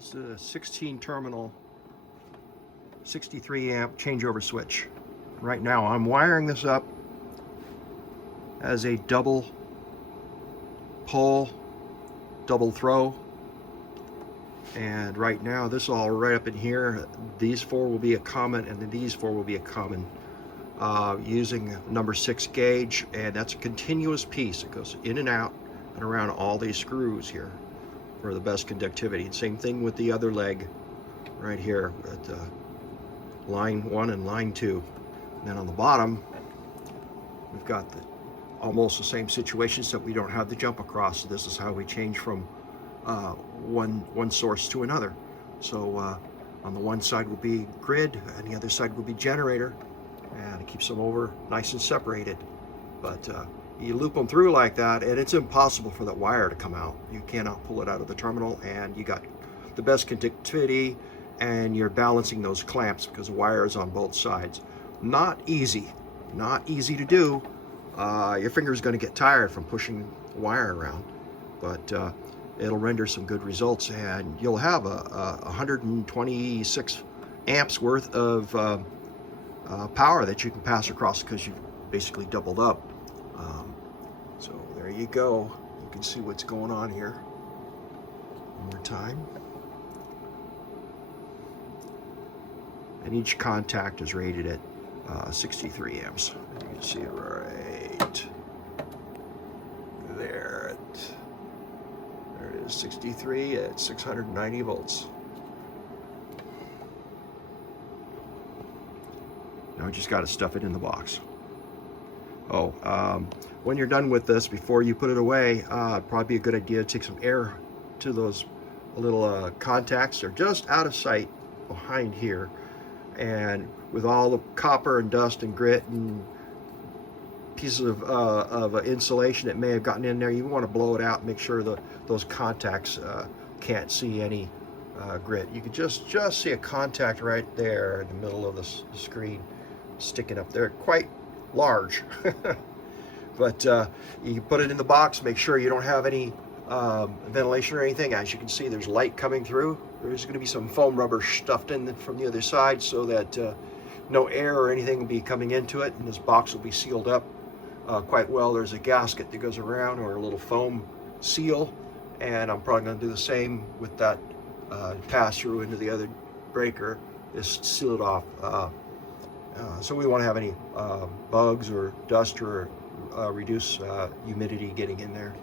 This is a 16 terminal 63 amp changeover switch. Right now I'm wiring this up as a double pole, double throw. And right now this all right up in here, these four will be a common, and then these four will be a common, using number 6 gauge, and that's a continuous piece. It goes in and out and around all these screws here for the best conductivity. And same thing with the other leg right here at line 1 and line 2. And then on the bottom we've got almost the same situation, except we don't have the jump across. So this is how we change from one source to another. So on the one side will be grid and the other side will be generator, and it keeps them over nice and separated. But you loop them through like that and it's impossible for that wire to come out. You cannot pull it out of the terminal, and you got the best conductivity, and you're balancing those clamps because the wire is on both sides. Not easy to do. Your finger's going to get tired from pushing the wire around, but it'll render some good results, and you'll have a 126 amps worth of power that you can pass across, because you've basically doubled up. So there you go. You can see what's going on here. One more time. And each contact is rated at 63 amps. You can see it right there. There it is, 63 at 690 volts. Now I just got to stuff it in the box. Oh, when you're done with this, before you put it away, it'd probably be a good idea to take some air to those little contacts. They're just out of sight behind here. And with all the copper and dust and grit and pieces of insulation that may have gotten in there, you want to blow it out and make sure that those contacts can't see any grit. You can just see a contact right there in the middle of the screen sticking up there, quite large. But you can put it in the box, make sure you don't have any ventilation or anything. As you can see, there's light coming through. There's going to be some foam rubber stuffed in from the other side so that no air or anything will be coming into it, and this box will be sealed up quite well. There's a gasket that goes around, or a little foam seal, and I'm probably going to do the same with that pass through into the other breaker. Just seal it off, so we won't have any bugs or dust or reduce humidity getting in there.